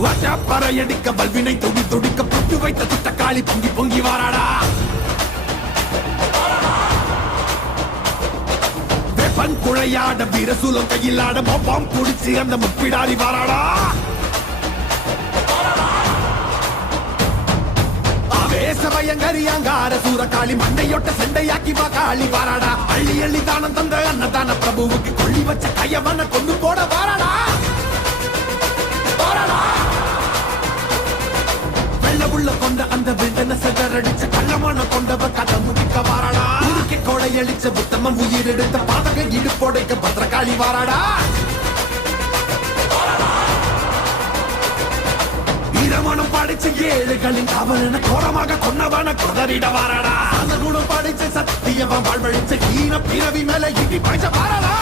பறையடிக்க வல்வினை துடி துடிக்க புட்டு வைத்த துட்டக்காளி பொங்கி பொங்கி வாராடா. வெப்பன் குழையாட வீரசூலம் கையிலாட மொப்பாம் குடிச்சு அந்த முப்பிடாரி வாராடா. ஆவேசபயங்கரியாங்கார சூரகாளி மண்டையொட்ட செண்டையாக்கி வா காளி வாராடா. அள்ளி அள்ளி தானம் தந்த அன்னதான பிரபுவுக்கு கொள்ளி வச்ச கையவன கொண்டு போட வாராடா. உள்ள கொண்ட அந்த வில்டன செதறடிச்ச கள்ளமான கொண்டவ கதை முடிக்க வாராடா. உருக்கி கொடையளிச்ச புத்தமன் உயிர் எடுத்த பாதக இடுப்போடைக்க பத்திரகாளி வாராடா. இரமணம் படிச்ச ஏழுகளின் அவன கோரமாக கொன்னவன கொதறிட வாராடா. அந்த குணம் படிச்ச சத்தியவன் வாழ்வழிச்ச ஈன பிறவி மேல இடி பாய்ச்ச வாராடா.